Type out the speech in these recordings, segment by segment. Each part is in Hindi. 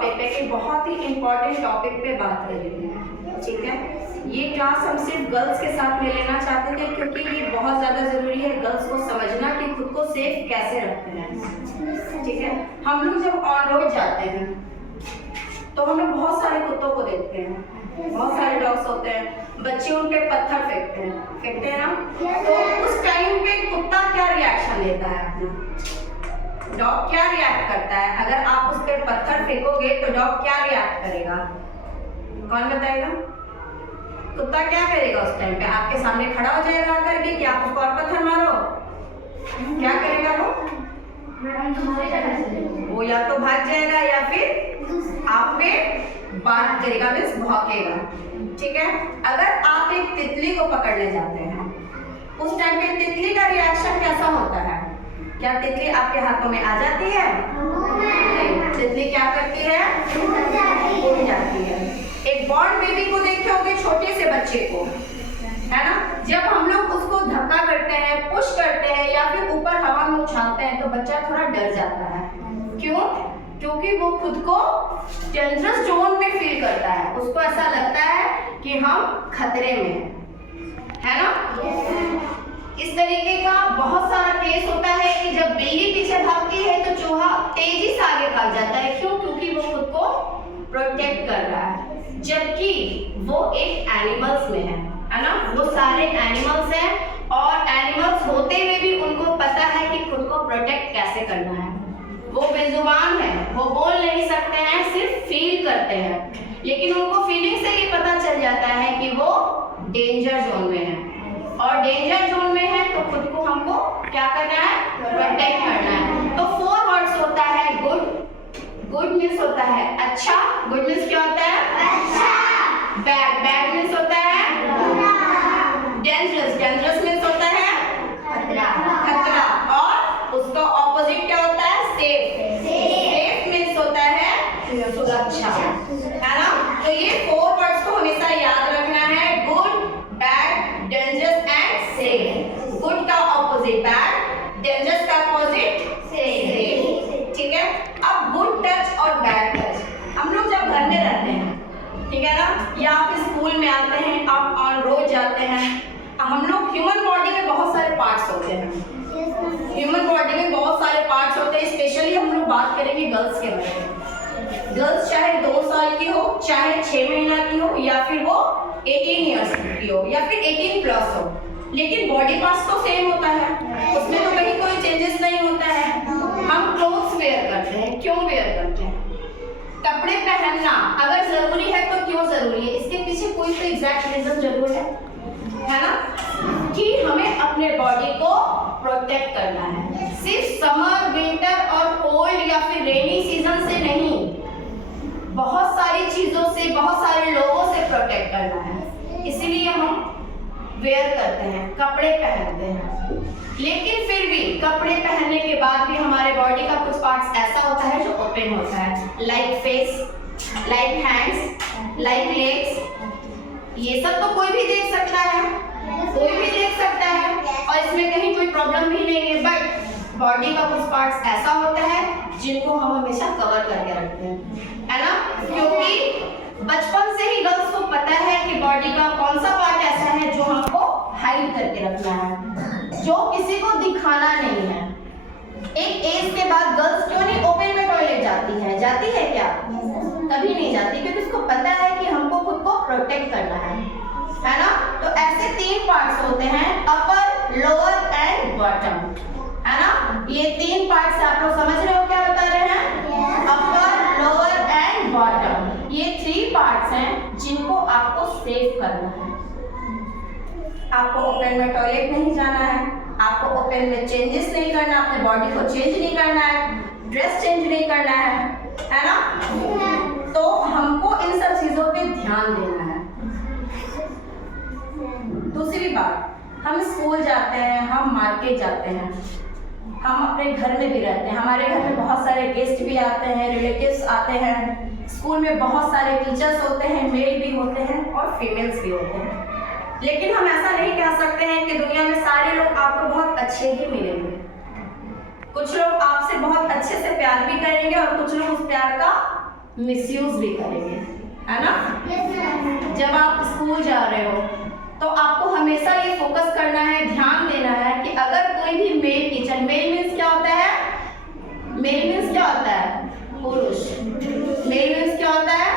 टॉपिक पे, एक बहुत ही इम्पोर्टेंट टॉपिक पे बात कर रहे हैं, ठीक है। ये क्लास हम सिर्फ गर्ल्स के साथ में लेना चाहते थे क्योंकि ये बहुत ज़्यादा ज़रूरी है गर्ल्स को समझना कि खुद को सेफ कैसे रखते हैं, ठीक है। हम लोग जब ऑन रोड जाते हैं तो हम लोग बहुत सारे कुत्तों को देखते हैं, बहुत सारे डॉग्स होते हैं, बच्चे उन पे पत्थर फेंकते हैं ना, तो उस टाइम पे कुत्ता क्या रिएक्शन देता है अपना, डॉग क्या रिएक्ट करता है? अगर आप उस पर पत्थर फेंकोगे तो डॉग क्या रिएक्ट करेगा? कौन बताएगा? कुत्ता क्या करेगा उस टाइम पे? आपके सामने खड़ा हो जाएगा करके कि आप उसको और पत्थर मारो, क्या करेगा वो? वो या तो भाग जाएगा या फिर आप पे बात करेगा, मीन्स भौंकेगा, ठीक है। अगर आप एक तितली को पकड़ने जाते हैं उस टाइम पे तितली का रिएक्शन कैसा होता है? क्या तितली आपके हाथों में आ जाती है? नहीं, तितली क्या करती है? उड़ जाती है। एक बॉर्न बेबी को देखे होंगे, छोटे से बच्चे को, है ना, जब हम लोग उसको धक्का करते हैं, पुश करते हैं या फिर ऊपर हवा में उछालते हैं तो बच्चा थोड़ा डर जाता है। क्यों? क्योंकि वो खुद को डेंजरस जोन में फील करता है, उसको ऐसा लगता है कि हम खतरे में है ना। इस तरीके का बहुत सारा केस होता है कि जब बिल्ली पीछे भागती है तो चूहा तेजी से आगे भाग जाता है। क्यों? क्योंकि वो खुद को प्रोटेक्ट कर रहा है, जबकि वो एक एनिमल्स में है ना। वो सारे एनिमल्स हैं और एनिमल्स होते हुए भी उनको पता है कि खुद को प्रोटेक्ट कैसे करना है। वो बेजुबान है, वो बोल नहीं सकते हैं, सिर्फ फील करते हैं, लेकिन उनको फीलिंग से ही पता चल जाता है कि वो डेंजर जोन में है, और डेंजर जोन में है तो खुद को हमको क्या करना है? प्रोटेक्ट करना है। तो 4 वर्ड्स होता है गुड। गुड मीन्स होता है अच्छा, गुड मीन्स क्या होता है? अच्छा। बैड, बैड मीन्स होता है डेंजरस, डेंजरस मीन्स होता है खतरा, खतरा, और उसका ऑपोजिट क्या होता है? सेफ, सेफ मीन्स होता है सुरक्षा, है ना। तो ये 4 वर्ड्स को हमेशा याद रखना है, good, bad, dangerous and safe. Good का ऑपोजिट बैड, डेंजरस का ऑपोजिट सेफ, ठीक है। अब गुड टच और बैड टच, हम लोग जब घर में रहते हैं, ठीक है ना, या आप स्कूल में आते हैं, आप ऑन रोड जाते हैं, हम लोग ह्यूमन बॉडी में बहुत सारे पार्ट्स होते हैं, ह्यूमन बॉडी में बहुत सारे पार्ट्स होते हैं। स्पेशली हम लोग बात करेंगे गर्ल्स के बारे में। गर्ल्स चाहे 2 साल की हो, चाहे 6 महीना की हो, या फिर वो 18 ईयर्स की हो, या फिर 18 प्लस हो, लेकिन बॉडी पार्ट्स तो सेम होता है, उसमें तो कहीं कोई चेंजेस नहीं होता है। हम क्लोथ्स वेयर करते हैं, क्यों वेयर करते हैं? कपड़े पहनना अगर जरूरी है तो क्यों जरूरी है? इसके पीछे कोई तो एग्जैक्ट रीजन जरूर है ना, कि हमें अपने बॉडी को प्रोटेक्ट करना है। सिर्फ समर, विंटर और कोल्ड या फिर रेनी सीजन से नहीं, बहुत सारी चीजों से, बहुत सारे लोगों से प्रोटेक्ट करना है, इसीलिए हम वेयर करते हैं, कपड़े पहनते हैं। लेकिन फिर भी कपड़े पहनने के बाद भी हमारे बॉडी का कुछ पार्ट्स ऐसा होता है जो ओपन होता है, like face, like hands, like legs. ये सब तो कोई भी देख सकता है, कोई भी देख सकता है, और इसमें कहीं कोई प्रॉब्लम भी नहीं है। बट बॉडी का कुछ पार्ट्स ऐसा होता है जिनको हम हमेशा कवर करके रखते हैं, है ना, क्योंकि बचपन से ही गर्ल्स को पता है कि बॉडी का कौन सा पार्ट ऐसा है जो हमको हाइड करके रखना है, जो किसी को दिखाना नहीं है। एक एज के बाद गर्ल्स क्यों नहीं ओपन में टॉयलेट जाती है? जाती है क्या? कभी नहीं जाती, क्योंकि उसको पता है कि हमको खुद को प्रोटेक्ट करना है ना। तो ऐसे 3 पार्ट्स होते हैं, अपर, लोअर एंड बॉटम, है ना। ये 3 पार्ट्स आप लोग समझ रहे हो क्या बता रहे हैं? अपर, लोअर एंड बॉटम, ये 3 पार्ट्स हैं जिनको आपको सेव करना है। आपको ओपन में टॉयलेट नहीं जाना है, आपको ओपन में चेंजेस नहीं करना, अपने बॉडी को चेंज नहीं करना है, ड्रेस चेंज नहीं करना है ना। तो हमको इन सब चीजों पे ध्यान देना है। दूसरी बात, हम स्कूल जाते हैं, हम मार्केट जाते हैं, हम अपने घर में भी रहते हैं, हमारे घर में बहुत सारे गेस्ट भी आते हैं, रिलेटिव्स आते हैं, स्कूल में बहुत सारे टीचर्स होते हैं, मेल भी होते हैं और फीमेल्स भी होते हैं। लेकिन हम ऐसा नहीं कह सकते हैं कि दुनिया में सारे लोग आपको बहुत अच्छे ही मिलेंगे। कुछ लोग आपसे बहुत अच्छे से प्यार भी करेंगे और कुछ लोग उस प्यार का मिसयूज भी करेंगे, है ना। जब आप स्कूल जा रहे हो तो आपको हमेशा ये फोकस करना है, ध्यान देना है कि अगर कोई भी मेल टीचर, मेल मीन्स क्या होता है, मेल मीन्स क्या होता है, पुरुष, मेल मीन्स क्या होता है,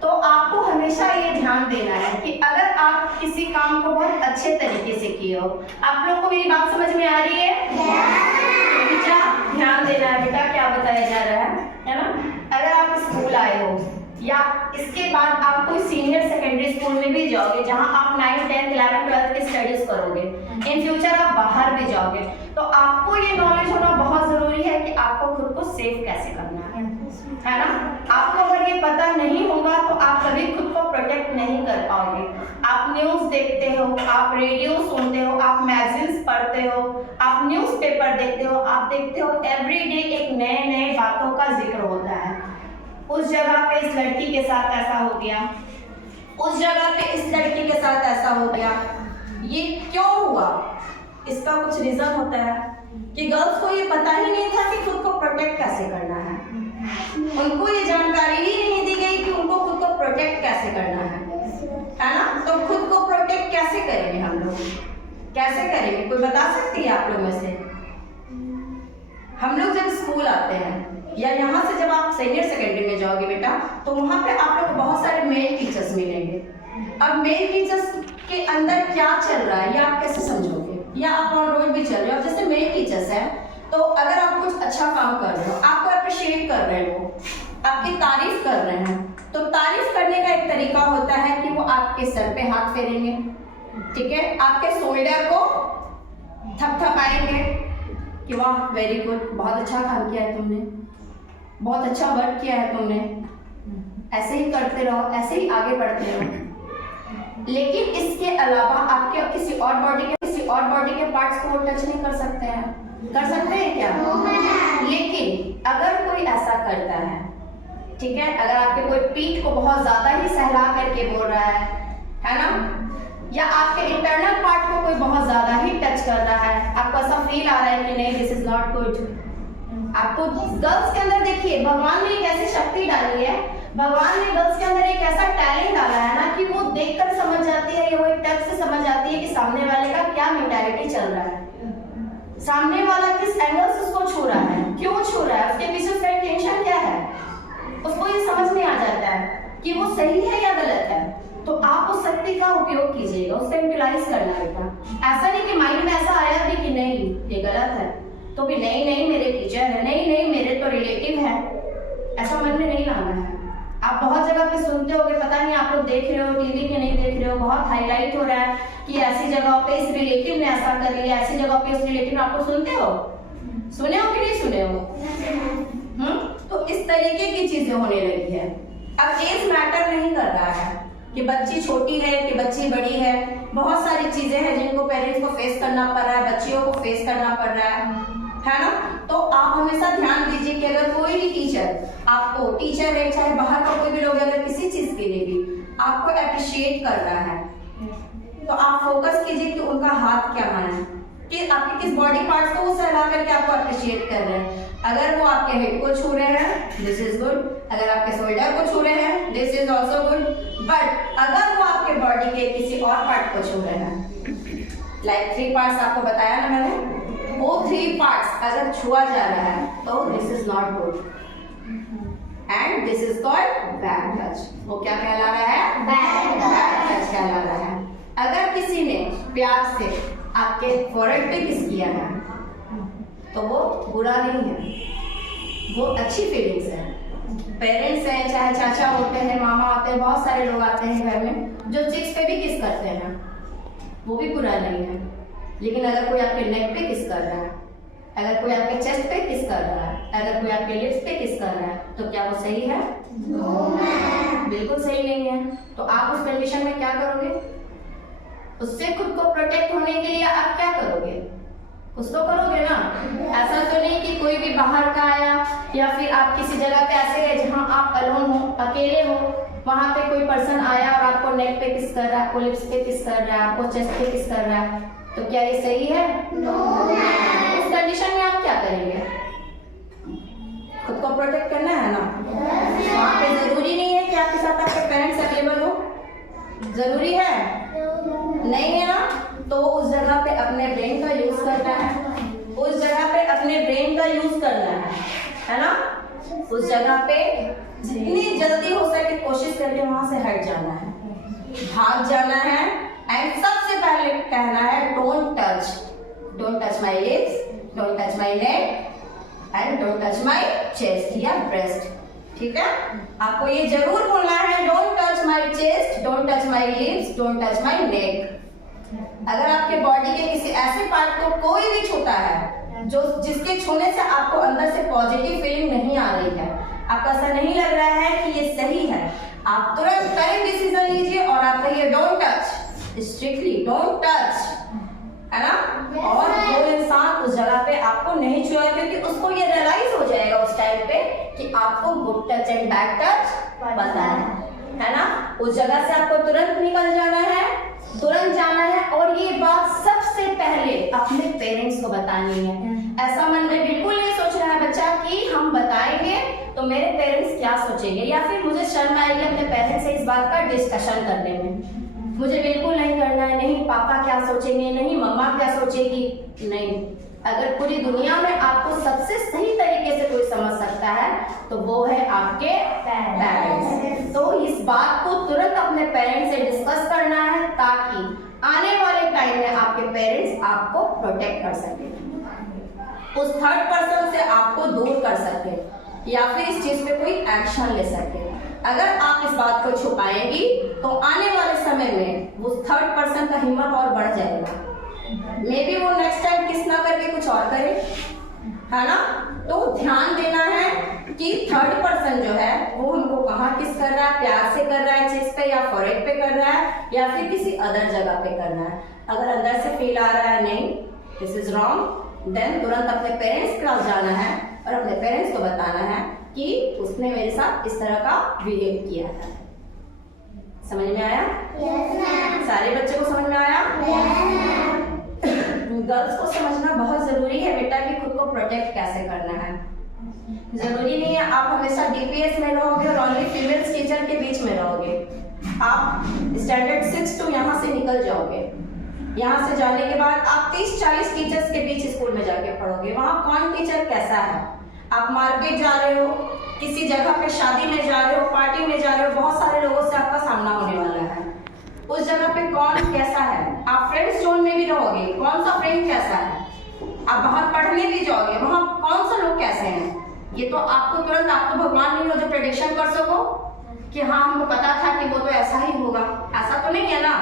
तो आपको हमेशा ये ध्यान देना है कि अगर आप किसी काम को बहुत अच्छे तरीके से किए हो, आप लोग को मेरी बात समझ में आ रही है? बेटा ध्यान देना है, बेटा क्या बताया जा रहा है ना। अगर आप स्कूल आए हो या इसके बाद आप कोई सीनियर सेकेंडरी स्कूल में भी जाओगे जहां आप 9th 10th 11th 12th की स्टडीज करोगे, इन फ्यूचर आप बाहर भी जाओगे, तो आपको ये नॉलेज होना बहुत जरूरी है कि आपको खुद को सेफ कैसे करना है ना। आपको अगर ये पता नहीं होगा तो आप कभी खुद को प्रोटेक्ट नहीं कर पाओगे। आप न्यूज़ देखते हो, आप रेडियो सुनते हो, आप मैगजीन्स पढ़ते हो, आप न्यूज़पेपर देखते हो, आप देखते हो एवरीडे एक नए नए बातों का जिक्र होता है। उस जगह पे इस लड़की के साथ ऐसा हो गया, उस जगह पे इस लड़की के साथ ऐसा हो गया। ये क्यों हुआ? इसका कुछ रीजन होता है कि गर्ल्स को ये पता ही नहीं था कि खुद को प्रोटेक्ट कैसे करना है। उनको ये जानकारी ही नहीं दी गई कि उनको खुद को प्रोटेक्ट कैसे करना है ना। तो खुद को प्रोटेक्ट कैसे करेंगे हम लोग, कैसे करेंगे? कोई बता सकती है आप लोग में से? हम लोग जब स्कूल आते हैं या यहाँ से जब आप सीनियर सेकेंडरी में जाओगे बेटा, तो वहाँ पे आप लोग को बहुत सारे मेल टीचर्स मिलेंगे। अब मेल टीचर्स के अंदर क्या चल रहा है ये आप कैसे समझोगे? या आप ऑन रोड भी चल रहे हो, जैसे मेल टीचर्स हैं, तो अगर आप कुछ अच्छा काम कर रहे हो, आपको अप्रिशिएट कर रहे हो, आपकी तारीफ कर रहे हैं, तो तारीफ करने का एक तरीका होता है कि वो आपके सर पे हाथ फेरेंगे, ठीक है, आपके शोल्डर को थपथपाएंगे कि वाह वेरी गुड, बहुत अच्छा काम किया है तुमने, बहुत अच्छा वर्क किया है तुमने, ऐसे ही करते रहो, ऐसे ही आगे बढ़ते रहो। लेकिन इसके अलावा आपके किसी और बॉडी के पार्ट्स को टच नहीं कर सकते हैं। कर सकते हैं क्या? लेकिन अगर कोई ऐसा करता है, ठीक है, अगर आपके कोई पीठ को बहुत ज्यादा ही सहला करके बोल रहा है ना, या आपके इंटरनल पार्ट को कोई बहुत ज्यादा ही टच कर रहा है, आपको ऐसा फील आ रहा है कि नहीं दिस इज नॉट गुड। आपको गर्ल्स के अंदर देखिए भगवान ने एक ऐसी शक्ति डाली है, भगवान ने गर्ल्स के अंदर एक ऐसा टैलेंट डाला है ना कि वो देखकर समझ जाती है, वो एक टच से समझ जाती है कि सामने वाले का क्या मेंटालिटी चल रहा है, सामने वाला किस एंगल से उसको छू रहा है, क्यों छू रहा है, उसके पीछे उसका इंटेंशन क्या है, उसको ये समझ में आ जाता है कि वो सही है या गलत है। तो आप उस शक्ति का उपयोग कीजिएगा, उसको यूटिलाइज करना बेटा। ऐसा नहीं कि माइंड में ऐसा आया भी कि नहीं ये गलत है तो भी नहीं मेरे टीचर है, नहीं मेरे तो रिलेटिव है, ऐसा मन में नहीं लाना है। आप बहुत जगह पे सुनते होंगे, पता नहीं आप लोग देख रहे हो टीवी पे नहीं देख रहे हो, बहुत हाईलाइट हो रहा है कि ऐसी जगह पे इस रिलेटिव ने ऐसा कर लिया, ऐसी जगह पे इस रिलेटिव ने, आपको सुनते हो, सुने हो कि नहीं सुने हो? तो इस तरीके की चीजें होने लगी है। अब एज मैटर नहीं कर रहा है कि बच्ची छोटी है कि बच्ची बड़ी है, बहुत सारी चीजें हैं जिनको पेरेंट्स को फेस करना पड़ रहा है, बच्चियों को फेस करना पड़ रहा है ना। तो आप हमेशा ध्यान दीजिए कि अगर कोई भी टीचर आपको, टीचर है चाहे बाहर का कोई भी लोग, अगर किसी चीज के लिए भी आपको अप्रिशिएट कर रहा है तो आप फोकस कीजिए कि उनका हाथ क्या है, कि आपके किस बॉडी पार्ट्स को वो सहला करके आपको अप्रिशिएट कर रहे हैं। अगर वो आपके हेड को छू रहे हैं दिस इज गुड, अगर आपके शोल्डर को छू रहे हैं this is also good, but अगर वो आपके बॉडी के किसी और पार्ट को छू रहे हैं, लाइक 3 पार्ट्स आपको बताया ना मैंने, वो 3 पार्ट्स अगर छुआ जा रहा है तो this is not good and this is called bad touch. वो क्या कहला रहा है? बैड टच कहला रहा है। अगर किसी ने प्यार से आपके फोrehead पे किस किया है तो वो बुरा नहीं है, वो अच्छी फीलिंग्स है। पेरेंट्स हैं, चाहे चाचा होते हैं, मामा होते हैं, बहुत सारे लोग आते हैं घर में जो चिक्स पे भी किस करते हैं, वो भी बुरा नहीं है। लेकिन अगर कोई आपके नेक पे किस कर रहा है, अगर कोई आपके चेस्ट पे किस कर रहा है, अगर कोई आपके लिप्स पे किस कर रहा है, तो क्या वो सही है? बिल्कुल सही नहीं है। तो आप उस कंडीशन में क्या करोगे? उससे खुद को प्रोटेक्ट होने के लिए आप क्या करोगे? कुछ तो करोगे ना। ऐसा तो नहीं कि कोई भी बाहर का आया या फिर आप किसी जगह पे ऐसे गए जहाँ आप अलोन हो, अकेले हो, वहां पे कोई पर्सन आया और आपको नेक पे किस कर रहा है, आपको लिप्स पे किस कर रहा है, आपको चेस्ट पे किस कर रहा है, तो क्या ये सही है? उस कंडीशन में आप क्या करेंगे? खुद को प्रोटेक्ट करना है ना। अपने ब्रेन का यूज करना है ना। उस जगह पे जितनी जल्दी हो सके कोशिश करके वहां से हट जाना है, भाग जाना है। एंड सबसे पहले कहना है don't touch my lips, don't touch my neck and don't touch my chest या ब्रेस्ट। ठीक है, आपको ये जरूर बोलना है, don't touch my chest, don't touch my lips, don't touch my neck. अगर आपके बॉडी के किसी ऐसे पार्ट को कोई भी छूता है जो जिसके छूने से आपको अंदर से पॉजिटिव फीलिंग नहीं आ रही है, आपको ऐसा नहीं लग रहा है कि ये सही है, आप तुरंत करेक्ट डिसीजन लीजिए और आप कहिए don't touch, strictly don't touch, है ना। और वो इंसान उस जगह पे आपको नहीं छुएगा, क्योंकि उसको ये रियलाइज हो जाएगा उस टाइम पे कि आपको good touch and bad touch पता है ना। उस जगह से आपको तुरंत निकल जाना है, तुरंत जाना है। और ये बात सबसे पहले अपने पेरेंट्स को बतानी है। ऐसा मन में बिल्कुल नहीं सोचना है बच्चा कि हम बताएंगे तो मेरे पेरेंट्स क्या सोचेंगे, या फिर मुझे शर्म आएगी अपने पेरेंट्स से इस बात का डिस्कशन करने में। मुझे बिल्कुल नहीं करना है, नहीं पापा क्या सोचेंगे, नहीं मम्मा क्या सोचेगी, नहीं। अगर पूरी दुनिया में आपको सबसे सही तरीके से कोई समझ सकता है तो वो है आपके पेरेंट्स। तो इस बात को तुरंत अपने पेरेंट्स से डिस्कस करना है ताकि आने वाले टाइम में आपके पेरेंट्स आपको प्रोटेक्ट कर सके, उस थर्ड पर्सन से आपको दूर कर सके, या फिर इस चीज पे कोई एक्शन ले सके। अगर आप इस बात को छुपाएंगी तो आने वाले समय में उस थर्ड पर्सन का हिम्मत और बढ़ जाएगा, मे बी वो नेक्स्ट टाइम किस ना करके कुछ और करे, है ना। तो ध्यान देना है कि थर्ड पर्सन जो है वो हमको कहाँ किस कर रहा है, प्यार से कर रहा है चेस्ट पे या फॉरहेड पे कर रहा है या फिर किसी अदर जगह पे कर रहा है। अगर अंदर से फील आ रहा है नहीं दिस इज रॉन्ग, देन तुरंत अपने पेरेंट्स के पास जाना है और अपने पेरेंट्स को बताना है कि उसने मेरे साथ इस तरह का बिहेव किया है। समझ में आया? yes, सारे बच्चों को समझ में आया? गर्ल्स को समझना बहुत जरूरी है बेटा कि खुद को प्रोटेक्ट कैसे करना है। जरूरी नहीं है आप हमेशा डीपीएस में रहोगे और ओनली फीमेल्स टीचर के बीच में रहोगे। आप स्टैंडर्ड 6 to यहाँ से निकल जाओगे। यहाँ से जाने के बाद आप 30-40 टीचर्स के बीच स्कूल में जाके पढ़ोगे। वहाँ कौन टीचर कैसा है, आप मार्केट जा रहे हो, किसी जगह पे शादी में जा रहे हो, पार्टी में जा रहे हो, बहुत सारे लोगों से आपका सामना होने वाला है। उस जगह पे कौन कैसा है, आप फ्रेंड्स जोन में भी रहोगे, कौन सा फ्रेंड कैसा है, आप बाहर पढ़ने भी जाओगे, वहाँ कौन सा लोग कैसे हैं, ये तो आपको तुरंत, आप तो भगवान नहीं हो जो प्रेडिक्शन कर सको कि हाँ हमको पता था कि वो तो ऐसा ही होगा, ऐसा तो नहीं है ना।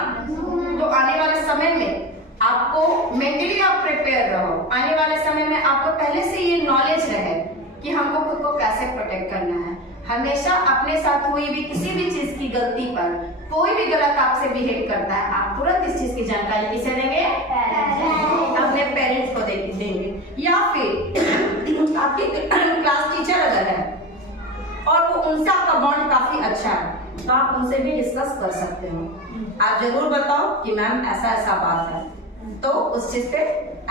तो आने वाले समय में आपको मेंटली आप प्रिपेयर रहो, आने वाले समय में आपको पहले से ये नॉलेज रहे कि हमको खुद को कैसे प्रोटेक्ट करना है। हमेशा अपने साथ हुई भी किसी भी चीज की गलती पर कोई भी गलत आपसे बिहेव करता है, आप तुरंत इस चीज की जानकारी किसे देंगे? अपने पेरेंट्स को देंगे, या फिर आपके क्लास टीचर अगर है और वो उनसे आपका बॉन्ड काफी अच्छा है तो आप उनसे भी डिस्कस कर सकते हो। आप जरूर बताओ कि मैम ऐसा ऐसा बात है, तो उस चीज पे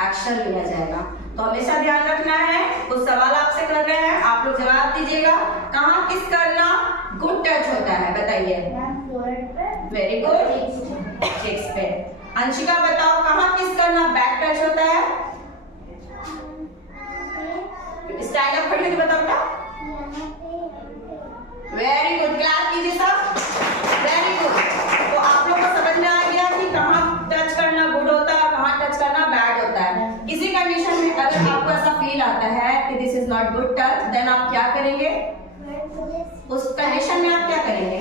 एक्शन लिया जाएगा। तो हमेशा ध्यान रखना है, कुछ सवाल आपसे कर रहे हैं, आप लोग जवाब दीजिएगा। कहाँ किस करना गुड टच होता है बताइए? वेरी गुड, चिक्स पे। अंशिका बताओ कहाँ किस करना बैक टच होता है? स्टैंड अप खड़ी होकर बताओ बेटा। वेरी गुड, क्लास कीजिए सब। Very good. तो आप लोग को समझ में आ गया कि कहाँ टच करना गुड होता है, कहाँ टच करना बैड होता है। किसी कंडीशन में अगर आपको ऐसा फील आता है कि this is not good touch, then आप क्या करेंगे? उस कंडीशन में आप क्या करेंगे?